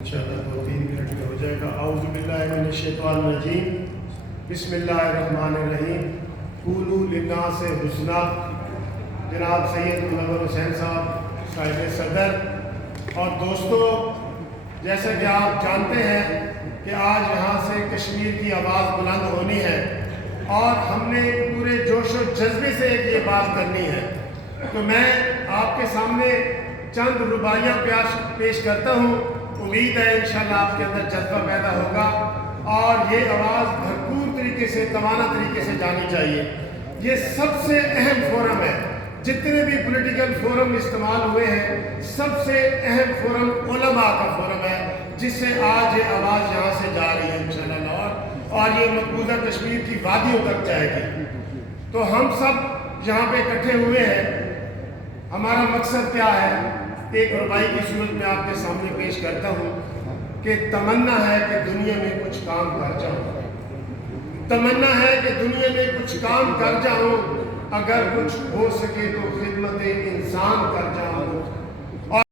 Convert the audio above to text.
انشاءاللہ 2-3 منٹ میں ہو جائے گا۔ اعوذ باللہ من الشیطان الرجیم، بسم اللہ الرحمن الرحیم۔ قولوا للناس حسنا، جناب سید منور حسین صاحب صاحب صدر اور دوستو، جیسا کہ آپ جانتے ہیں کہ آج یہاں سے کشمیر کی آواز بلند ہونی ہے اور ہم نے پورے جوش و جذبے سے یہ بات کرنی ہے، تو میں آپ کے سامنے چند رباعیہ پیش کرتا ہوں۔ امید ہے انشاءاللہ آپ کے اندر جذبہ پیدا ہوگا اور یہ آواز بھرپور طریقے سے، توانا طریقے سے جانی چاہیے۔ یہ سب سے اہم فورم ہے، جتنے بھی پولیٹیکل فورم استعمال ہوئے ہیں سب سے اہم فورم علماء کا فورم ہے، جس سے آج یہ آواز یہاں سے جا رہی ہے انشاءاللہ، اور یہ مقبوضہ کشمیر کی وادیوں تک جائے گی۔ تو ہم سب یہاں پہ اکٹھے ہوئے ہیں، ہمارا مقصد کیا ہے؟ ایک ربائی کی صورت میں آپ کے سامنے پیش کرتا ہوں کہ تمنا ہے کہ دنیا میں کچھ کام کر جاؤں، تمنا ہے کہ دنیا میں کچھ کام کر جاؤں، اگر کچھ ہو سکے تو خدمت انسان کر جاؤں،